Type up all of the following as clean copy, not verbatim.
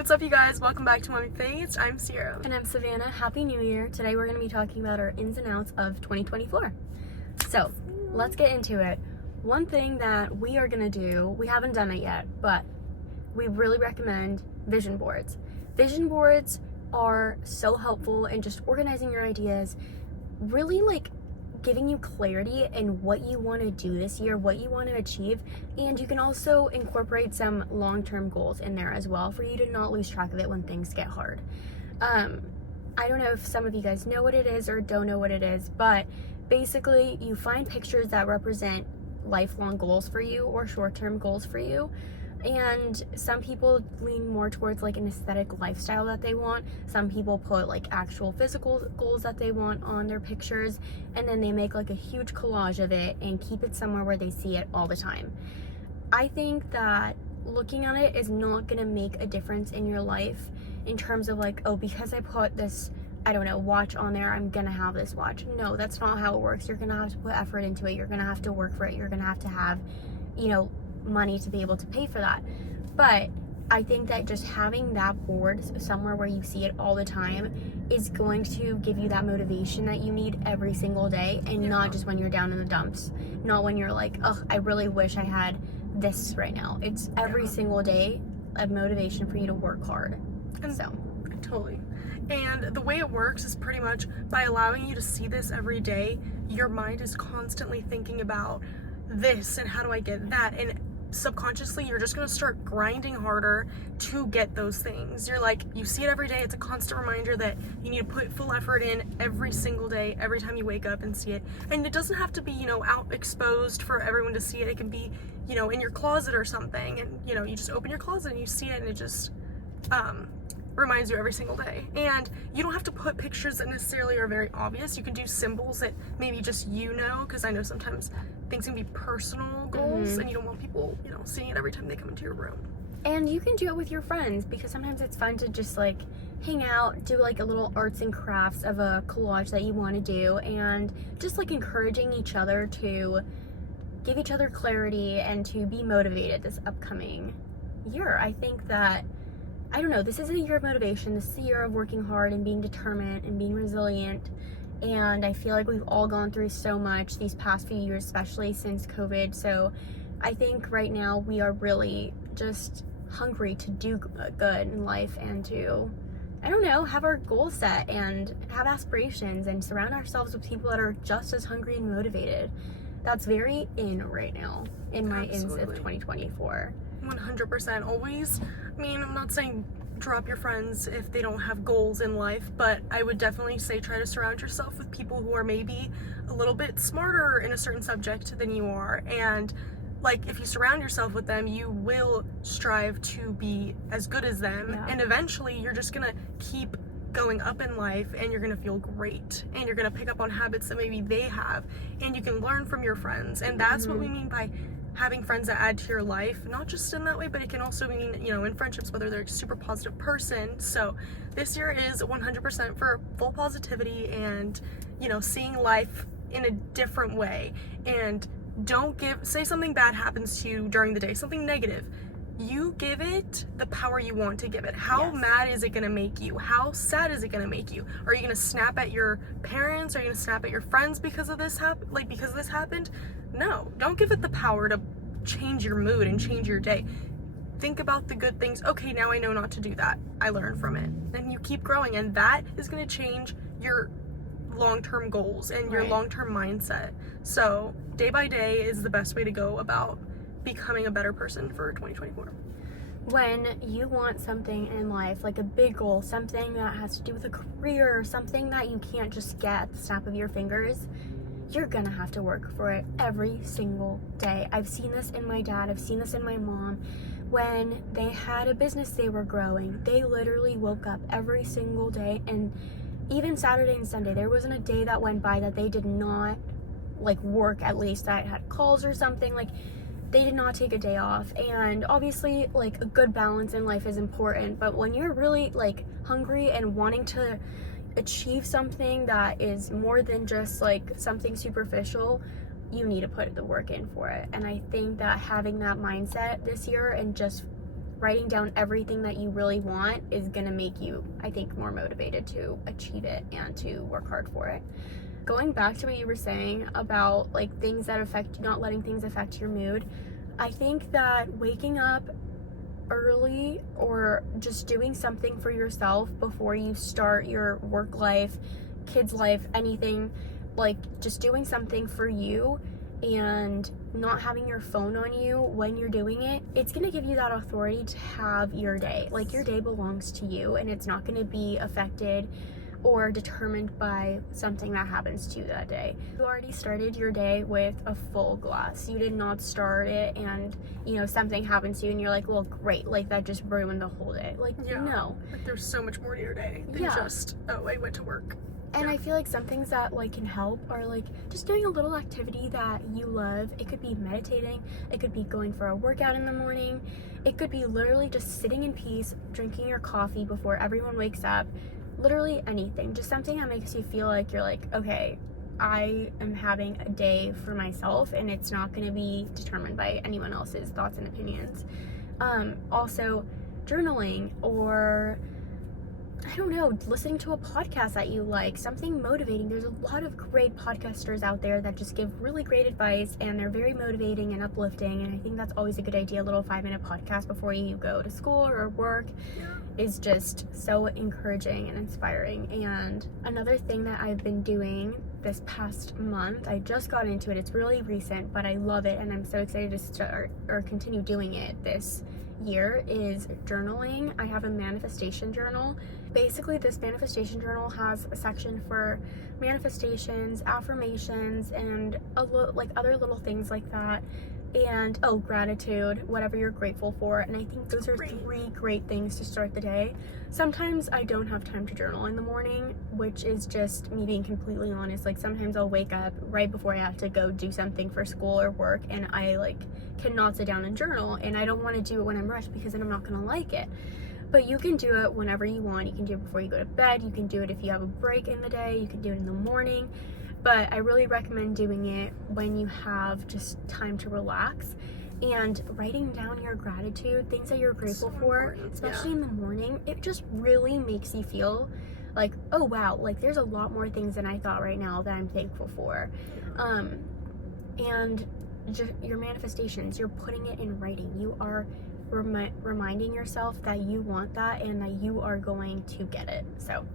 what's up, you guys? Welcome back to Mommy Faced. I'm Sierra. And I'm Savannah. Happy New Year. Today we're going to be talking about our ins and outs of 2024. So, let's get into it. One thing that we are going to do, we haven't done it yet, but we really recommend vision boards. Vision boards are so helpful in just organizing your ideas, really giving you clarity in what you want to do this year, what you want to achieve, and you can also incorporate some long-term goals in there as well for you to not lose track of it when things get hard. I don't know if some of you guys know what it is or don't know what it is, but basically you find pictures that represent lifelong goals for you or short-term goals for you. And some people lean more towards an aesthetic lifestyle that they want. Some people put actual physical goals that they want on their pictures, and then they make a huge collage of it and keep it somewhere where they see it all the time. I think that looking at it is not going to make a difference in your life in terms of oh, because I put this, I don't know, watch on there, I'm going to have this watch. No, that's not how it works. You're going to have to put effort into it. You're going to have to work for it. You're going to have, money to be able to pay for that. But I think that just having that board somewhere where you see it all the time is going to give you that motivation that you need every single day, and not just when you're down in the dumps, not when you're oh, I really wish I had this right now. It's every single day a motivation for you to work hard. And so Totally. And the way it works is pretty much by allowing you to see this every day, your mind is constantly thinking about this and how do I get that, and subconsciously you're just going to start grinding harder to get those things. You're you see it every day. It's a constant reminder that you need to put full effort in every single day, every time you wake up and see it. And it doesn't have to be out exposed for everyone to see it. It can be in your closet or something, and you just open your closet and you see it, and it just reminds you every single day. And you don't have to put pictures that necessarily are very obvious. You can do symbols that maybe just because I know sometimes things can be personal goals, and you don't want people seeing it every time they come into your room. And you can do it with your friends, because sometimes it's fun to just hang out, do a little arts and crafts of a collage that you want to do, and just encouraging each other to give each other clarity and to be motivated this upcoming year. I think that, I don't know, this is a year of motivation. This is a year of working hard and being determined and being resilient. And I feel like we've all gone through so much these past few years, especially since COVID. So I think right now we are really just hungry to do good in life and to, I don't know, have our goals set and have aspirations and surround ourselves with people that are just as hungry and motivated. That's very in right now in my ins of 2024. 100%. Always, I'm not saying drop your friends if they don't have goals in life, but I would definitely say try to surround yourself with people who are maybe a little bit smarter in a certain subject than you are. And if you surround yourself with them, you will strive to be as good as them. Yeah. And eventually you're just gonna keep going up in life, and you're gonna feel great, and you're gonna pick up on habits that maybe they have, and you can learn from your friends. And that's what we mean by having friends that add to your life, not just in that way, but it can also mean, in friendships, whether they're a super positive person. So this year is 100% for full positivity and, seeing life in a different way. And don't say something bad happens to you during the day, something negative. You give it the power you want to give it. How mad is it going to make you? How sad is it going to make you? Are you going to snap at your parents? Are you going to snap at your friends because of this because this happened? No, don't give it the power to change your mood and change your day. Think about the good things. Okay, now I know not to do that. I learned from it. And you keep growing, and that is going to change your long-term goals and your long-term mindset. So day by day is the best way to go about becoming a better person for 2024. When you want something in life, a big goal, something that has to do with a career, something that you can't just get at the snap of your fingers, you're gonna have to work for it every single day. I've seen this in my dad, I've seen this in my mom. When they had a business they were growing, they literally woke up every single day, and even Saturday and Sunday, there wasn't a day that went by that they did not work, at least that had calls or something. They did not take a day off. And obviously a good balance in life is important, but when you're really hungry and wanting to achieve something that is more than just something superficial, you need to put the work in for it. And I think that having that mindset this year and just writing down everything that you really want is gonna make you, I think, more motivated to achieve it and to work hard for it. Going back to what you were saying about like things that affect, not letting things affect your mood, I think that waking up early or just doing something for yourself before you start your work life, kids life, anything, like just doing something for you and not having your phone on you when you're doing it, it's going to give you that authority to have your day. Like your day belongs to you and it's not going to be affected or determined by something that happens to you that day. You already started your day with a full glass. You did not start it and, you know, something happens to you and you're like, well, great, like that just ruined the whole day. Like, no. Like there's so much more to your day than just, oh, I went to work. And I feel like some things that like can help are like just doing a little activity that you love. It could be meditating, it could be going for a workout in the morning, it could be literally just sitting in peace, drinking your coffee before everyone wakes up. Literally anything, just something that makes you feel like you're like, okay, I am having a day for myself and it's not going to be determined by anyone else's thoughts and opinions. Also journaling, or I don't know, listening to a podcast that you like, something motivating. There's a lot of great podcasters out there that just give really great advice and they're very motivating and uplifting, and I think that's always a good idea. A little 5-minute podcast before you go to school or work is just so encouraging and inspiring. And another thing that I've been doing this past month, I just got into it, it's really recent, but I love it and I'm so excited to start or continue doing it this year, is journaling. I have a manifestation journal. Basically, this manifestation journal has a section for manifestations, affirmations, and like other little things like that. And gratitude, whatever you're grateful for. And I think those are 3 great things to start the day. Sometimes I don't have time to journal in the morning, which is just me being completely honest. Like sometimes I'll wake up right before I have to go do something for school or work and I like cannot sit down and journal, and I don't want to do it when I'm rushed because then I'm not going to like it. But you can do it whenever you want. You can do it before you go to bed. You can do it if you have a break in the day. You can do it in the morning. But I really recommend doing it when you have just time to relax, and writing down your gratitude, things that you're grateful for, especially in the morning. It just really makes you feel like, oh wow, like there's a lot more things than I thought right now that I'm thankful for. And just your manifestations, you're putting it in writing. You are reminding yourself that you want that and that you are going to get it. So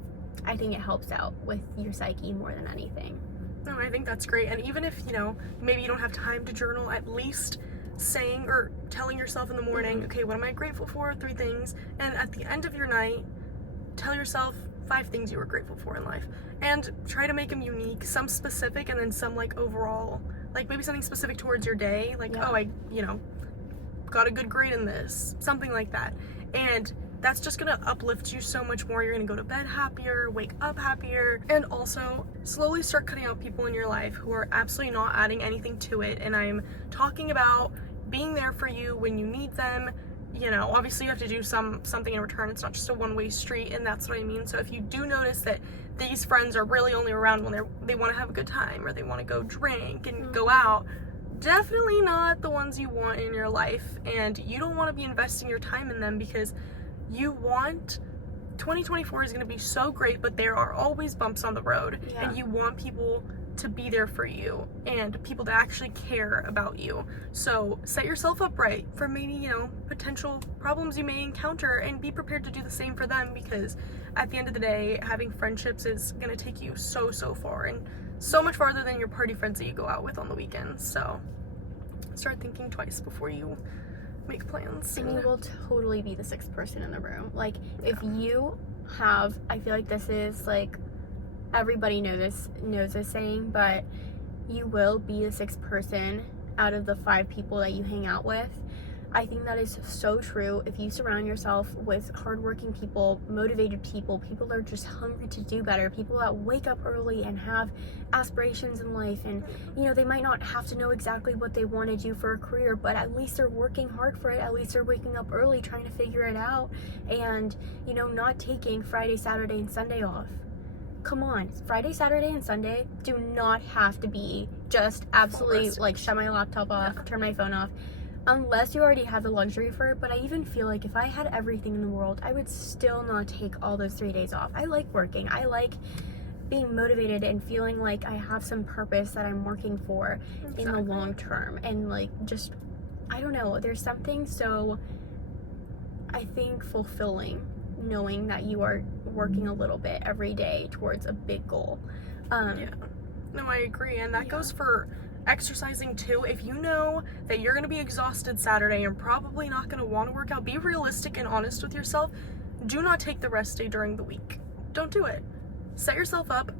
I think it helps out with your psyche more than anything. No, I think that's great. And even if, you know, maybe you don't have time to journal, at least saying or telling yourself in the morning, okay, what am I grateful for? 3 things. And at the end of your night, tell yourself 5 things you were grateful for in life. And try to make them unique, some specific and then some like overall, like maybe something specific towards your day. Like, oh, I, you know, got a good grade in this, something like that. And that's just gonna uplift you so much more. You're gonna go to bed happier, wake up happier, and also slowly start cutting out people in your life who are absolutely not adding anything to it. And I'm talking about being there for you when you need them. You know, obviously you have to do something in return. It's not just a one-way street, and that's what I mean. So if you do notice that these friends are really only around when they want to have a good time or they want to go drink and go out, definitely not the ones you want in your life. And you don't want to be investing your time in them, because 2024 is going to be so great, but there are always bumps on the road, and you want people to be there for you and people to actually care about you. So set yourself up right for maybe, you know, potential problems you may encounter, and be prepared to do the same for them, because at the end of the day, having friendships is going to take you so far, and so much farther than your party friends that you go out with on the weekends. So start thinking twice before you make plans. And you will totally be the 6th person in the room. Like if you have, I feel like this is like, everybody knows this saying, but you will be the 6th person out of the 5 people that you hang out with. I think that is so true. If you surround yourself with hardworking people, motivated people, people that are just hungry to do better, people that wake up early and have aspirations in life, and you know, they might not have to know exactly what they want to do for a career, but at least they're working hard for it. At least they're waking up early trying to figure it out, and you know, not taking Friday, Saturday, and Sunday off. Come on, Friday, Saturday, and Sunday do not have to be just absolutely like shut my laptop off, turn my phone off. unless you already have the luxury for it. But I even feel like if I had everything in the world, I would still not take all those 3 days off. I like working. I like being motivated and feeling like I have some purpose that I'm working for in the long term. And like, just, I don't know, there's something so, I think, fulfilling knowing that you are working a little bit every day towards a big goal. Yeah. No, I agree. And that goes for exercising too. If you know that you're going to be exhausted Saturday and probably not going to want to work out, be realistic and honest with yourself. Do not take the rest day during the week. Don't do it. Set yourself up,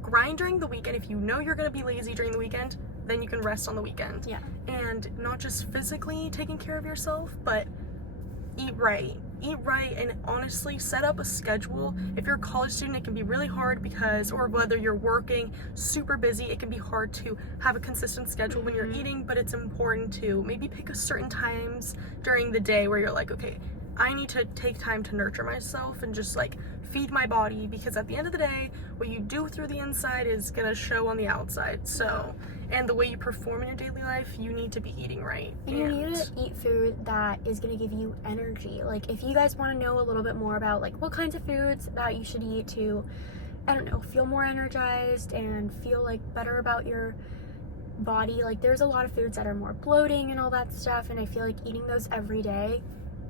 grind during the week, and if you know you're going to be lazy during the weekend, then you can rest on the weekend. Yeah. And not just physically taking care of yourself, but eat right, and honestly set up a schedule. If you're a college student, it can be really hard because, or whether you're working super busy, it can be hard to have a consistent schedule when you're eating. But it's important to maybe pick a certain times during the day where you're like, okay, I need to take time to nurture myself and just like feed my body, because at the end of the day, what you do through the inside is gonna show on the outside. So, and the way you perform in your daily life, you need to be eating right. And you need to eat food that is going to give you energy. Like, if you guys want to know a little bit more about like what kinds of foods that you should eat to, I don't know, feel more energized and feel like better about your body, like there's a lot of foods that are more bloating and all that stuff, and I feel like eating those every day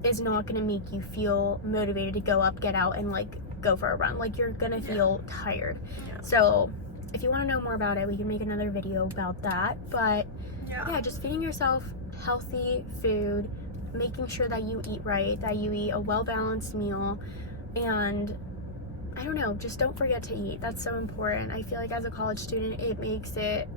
is not going to make you feel motivated to go up, get out, and like go for a run. Like, you're going to feel tired. So if you want to know more about it, we can make another video about that. But yeah, just feeding yourself healthy food, making sure that you eat right, that you eat a well-balanced meal, and I don't know, just don't forget to eat. That's so important. I feel like as a college student, it makes it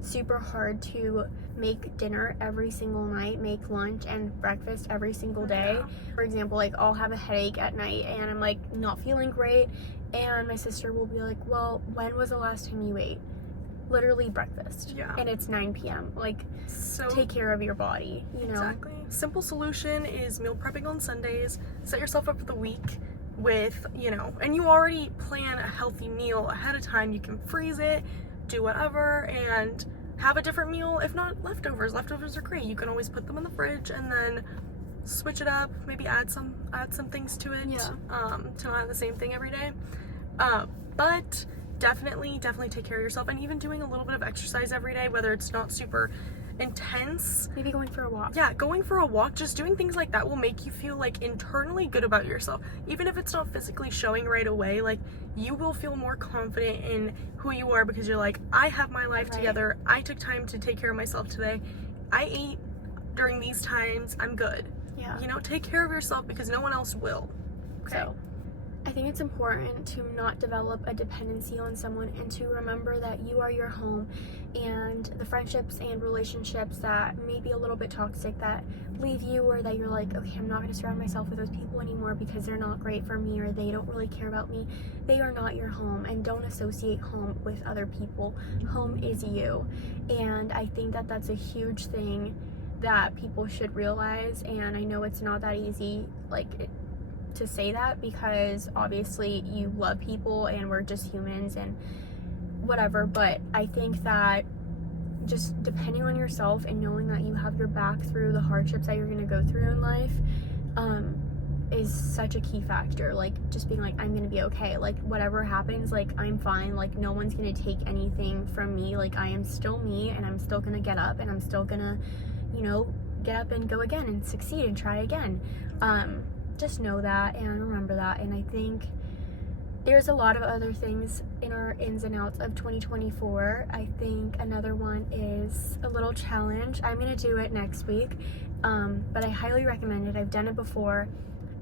super hard to make dinner every single night, make lunch and breakfast every single day. For example, like I'll have a headache at night and I'm like not feeling great, and my sister will be like, well, when was the last time you ate? Literally breakfast. And it's 9 p.m. Like, so take care of your body, you know? Exactly. Simple solution is meal prepping on Sundays. Set yourself up for the week with, you know, and you already plan a healthy meal ahead of time. You can freeze it, do whatever, and have a different meal. If not, leftovers. Leftovers are great. You can always put them in the fridge and then switch it up, maybe add some things to it, to not have the same thing every day. But definitely take care of yourself, and even doing a little bit of exercise every day, whether it's not super intense. Maybe going for a walk. Yeah, going for a walk, just doing things like that will make you feel like internally good about yourself. Even if it's not physically showing right away, like you will feel more confident in who you are because you're like, I have my life together. I took time to take care of myself today. I ate during these times. I'm good. Yeah. You know, take care of yourself because no one else will. Okay. So, I think it's important to not develop a dependency on someone and to remember that you are your home, and the friendships and relationships that may be a little bit toxic that leave you, or that you're like, okay, I'm not going to surround myself with those people anymore because they're not great for me or they don't really care about me. They are not your home, and don't associate home with other people. Home is you, and I think that that's a huge thing that people should realize. And I know it's not that easy, to say that, because obviously you love people and we're just humans and whatever, but I think that just depending on yourself and knowing that you have your back through the hardships that you're going to go through in life is such a key factor. Like, just being like, I'm going to be okay, like whatever happens, like I'm fine, like no one's going to take anything from me, like I am still me, and I'm still going to get up, and I'm still going to, you know, get up and go again and succeed and try again. Just know that and remember that. And I think there's a lot of other things in our ins and outs of 2024. I think another one is a little challenge. I'm going to do it next week, but I highly recommend it. I've done it before.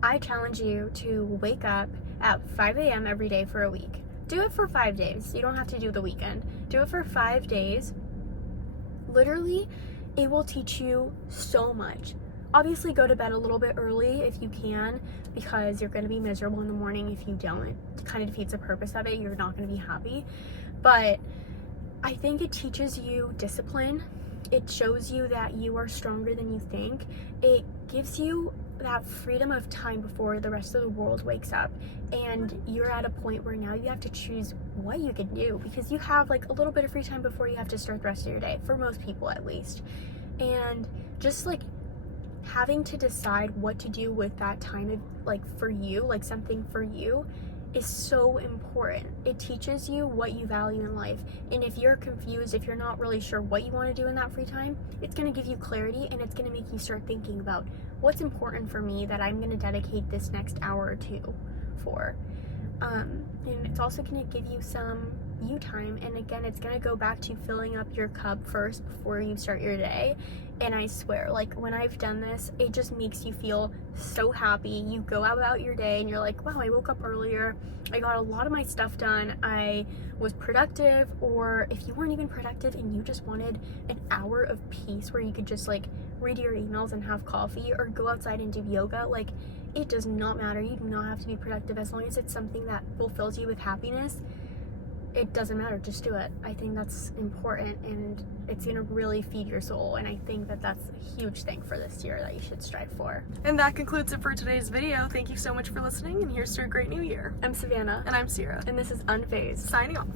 I challenge you to wake up at 5 a.m. every day for a week. Do it for 5 days. You don't have to do the weekend. Do it for 5 days. Literally, it will teach you so much. Obviously, go to bed a little bit early if you can, because you're going to be miserable in the morning if you don't. It kind of defeats the purpose of it. You're not going to be happy. But I think it teaches you discipline. It shows you that you are stronger than you think. It gives you that freedom of time before the rest of the world wakes up. And you're at a point where now you have to choose what you can do, because you have like a little bit of free time before you have to start the rest of your day, for most people at least. And just like having to decide what to do with that time, like for you, like something for you, is so important. It teaches you what you value in life. And if you're confused, if you're not really sure what you want to do in that free time, it's going to give you clarity, and it's going to make you start thinking about what's important for me that I'm going to dedicate this next hour or two for. And it's also going to give you some you time, and again, it's going to go back to filling up your cup first before you start your day. And I swear, like, when I've done this, it just makes you feel so happy. You go about your day and you're like, wow, I woke up earlier, I got a lot of my stuff done, I was productive. Or if you weren't even productive and you just wanted an hour of peace where you could just like read your emails and have coffee or go outside and do yoga, like, it does not matter. You do not have to be productive. As long as it's something that fulfills you with happiness, it doesn't matter. Just do it. I think that's important, and it's gonna really feed your soul, and I think that that's a huge thing for this year that you should strive for. And that concludes it for today's video. Thank you so much for listening, and here's to a great new year. I'm Savannah. And I'm Sierra. And this is Unfazed. Signing off.